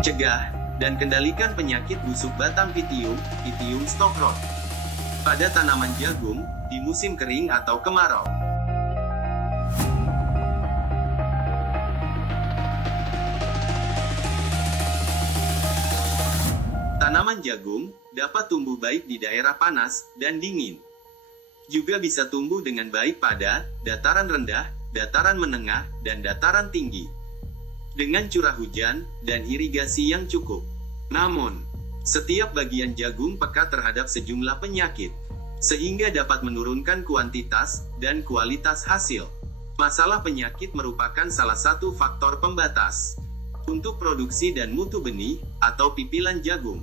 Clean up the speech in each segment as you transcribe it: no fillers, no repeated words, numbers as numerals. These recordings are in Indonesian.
Cegah dan kendalikan penyakit busuk batang Pythium, Pythium stalk rot, pada tanaman jagung di musim kering atau kemarau. Tanaman jagung dapat tumbuh baik di daerah panas dan dingin. Juga bisa tumbuh dengan baik pada dataran rendah, dataran menengah, dan dataran tinggi, dengan curah hujan dan irigasi yang cukup. Namun, setiap bagian jagung peka terhadap sejumlah penyakit, sehingga dapat menurunkan kuantitas dan kualitas hasil. Masalah penyakit merupakan salah satu faktor pembatas untuk produksi dan mutu benih atau pipilan jagung.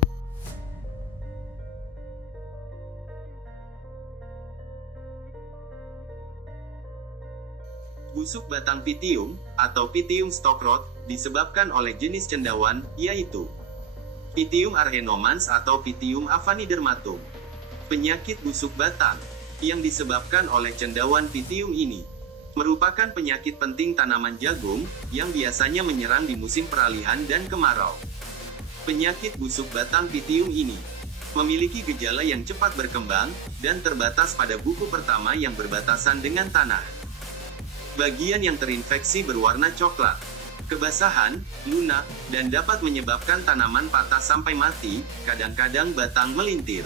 Busuk batang Pythium atau Pythium stalk rot disebabkan oleh jenis cendawan, yaitu Pythium arhenomans atau Pythium avanidermatum. Penyakit busuk batang yang disebabkan oleh cendawan Pythium ini merupakan penyakit penting tanaman jagung yang biasanya menyerang di musim peralihan dan kemarau. Penyakit busuk batang Pythium ini memiliki gejala yang cepat berkembang dan terbatas pada buku pertama yang berbatasan dengan tanah. Bagian yang terinfeksi berwarna coklat, kebasahan, lunak, dan dapat menyebabkan tanaman patah sampai mati, kadang-kadang batang melintir.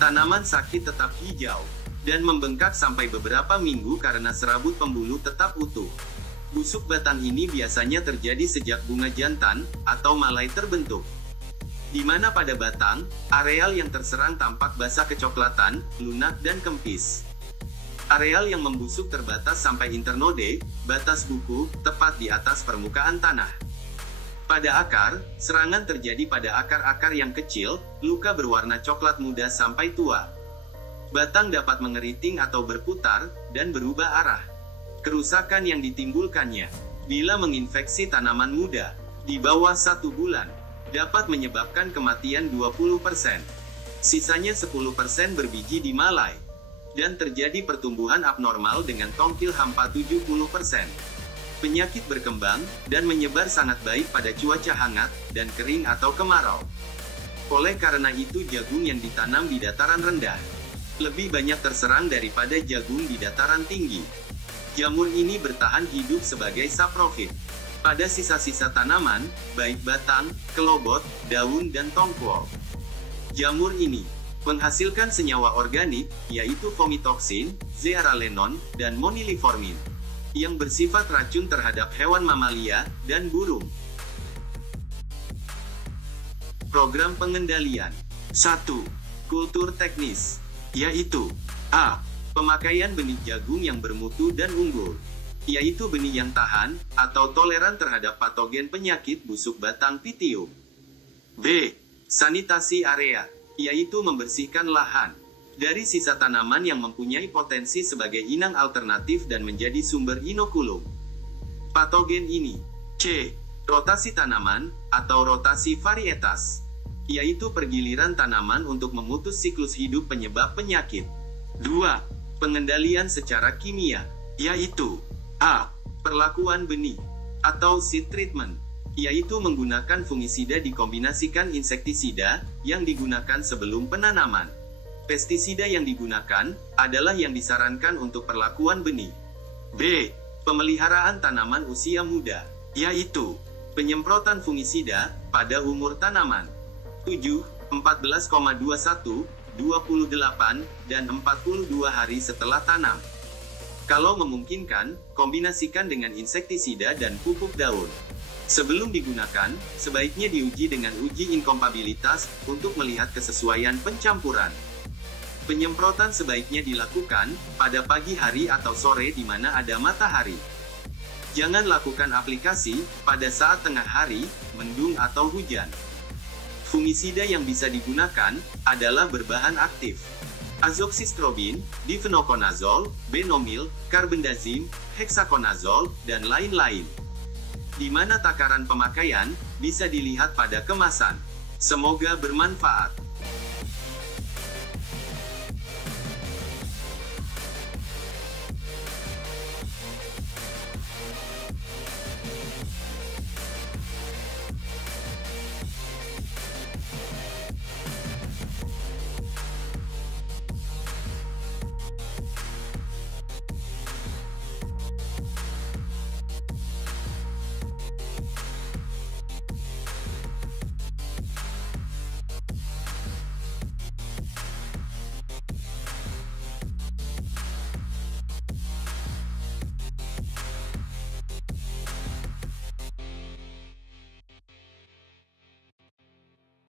Tanaman sakit tetap hijau dan membengkak sampai beberapa minggu karena serabut pembuluh tetap utuh. Busuk batang ini biasanya terjadi sejak bunga jantan atau malai terbentuk, di mana pada batang, areal yang terserang tampak basah kecoklatan, lunak, dan kempis. Areal yang membusuk terbatas sampai internode, batas buku, tepat di atas permukaan tanah. Pada akar, serangan terjadi pada akar-akar yang kecil, luka berwarna coklat muda sampai tua. Batang dapat mengeriting atau berputar, dan berubah arah. Kerusakan yang ditimbulkannya, bila menginfeksi tanaman muda, di bawah 1 bulan, dapat menyebabkan kematian 20%. Sisanya 10% berbiji di malai, dan terjadi pertumbuhan abnormal dengan tongkil hampa 70%. Penyakit berkembang dan menyebar sangat baik pada cuaca hangat dan kering atau kemarau. Oleh karena itu jagung yang ditanam di dataran rendah lebih banyak terserang daripada jagung di dataran tinggi. Jamur ini bertahan hidup sebagai saprofit pada sisa-sisa tanaman, baik batang, kelobot, daun, dan tongkol. Jamur ini menghasilkan senyawa organik, yaitu vomitoxin, zearalenone, dan moniliformin, yang bersifat racun terhadap hewan mamalia dan burung. Program pengendalian 1. Kultur teknis, yaitu A. Pemakaian benih jagung yang bermutu dan unggul, yaitu benih yang tahan atau toleran terhadap patogen penyakit busuk batang Pythium. B. Sanitasi area, yaitu membersihkan lahan dari sisa tanaman yang mempunyai potensi sebagai inang alternatif dan menjadi sumber inokulum patogen ini. C. Rotasi tanaman atau rotasi varietas, yaitu pergiliran tanaman untuk memutus siklus hidup penyebab penyakit. 2. Pengendalian secara kimia, yaitu A. Perlakuan benih atau seed treatment, yaitu menggunakan fungisida dikombinasikan insektisida yang digunakan sebelum penanaman. Pestisida yang digunakan adalah yang disarankan untuk perlakuan benih. B. Pemeliharaan tanaman usia muda, yaitu penyemprotan fungisida pada umur tanaman 7, 14,21, 28, dan 42 hari setelah tanam. Kalau memungkinkan, kombinasikan dengan insektisida dan pupuk daun. Sebelum digunakan, sebaiknya diuji dengan uji inkompatibilitas untuk melihat kesesuaian pencampuran. Penyemprotan sebaiknya dilakukan pada pagi hari atau sore di mana ada matahari. Jangan lakukan aplikasi pada saat tengah hari, mendung atau hujan. Fungisida yang bisa digunakan adalah berbahan aktif: azoxystrobin, difenoconazole, benomil, carbendazim, hexaconazole, dan lain-lain. Di mana takaran pemakaian bisa dilihat pada kemasan. Semoga bermanfaat.